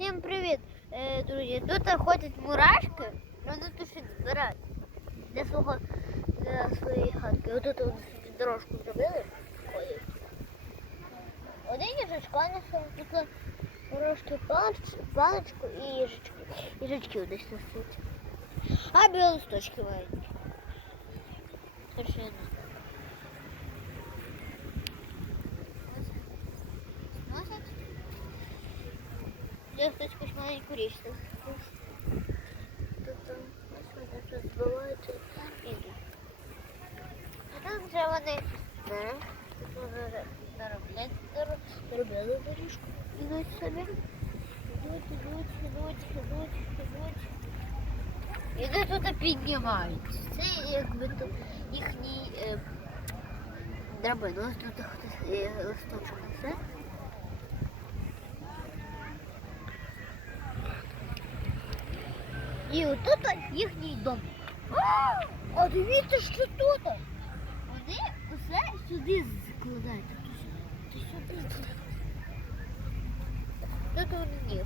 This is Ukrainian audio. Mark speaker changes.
Speaker 1: Всім привіт, е, друзі. Тут ходять мурашки, вони тут щось збирають для свого для своєї хатки. Отут от собі дорожку зробили. Ходять. Один їжачка несе, тут мурашки палич- паличку і їжачки. Їжачки десь несуть. А маленькі. Це Я хтось якусь маленьку річ тут. Тут там ось вони тут збиваються і йдуть. А там вже вони тут вони вже нароблять, наро- доріжку. Ідуть собі. Ідуть, ідуть, ідуть, ідуть, ідуть. Ідуть тут піднімають. Це якби то їхній е, драбин. Ось тут хтось е, листочок несе. І отут їхній дом. А, дивіться, що тут. Вони усе сюди складають. Тут вони ні.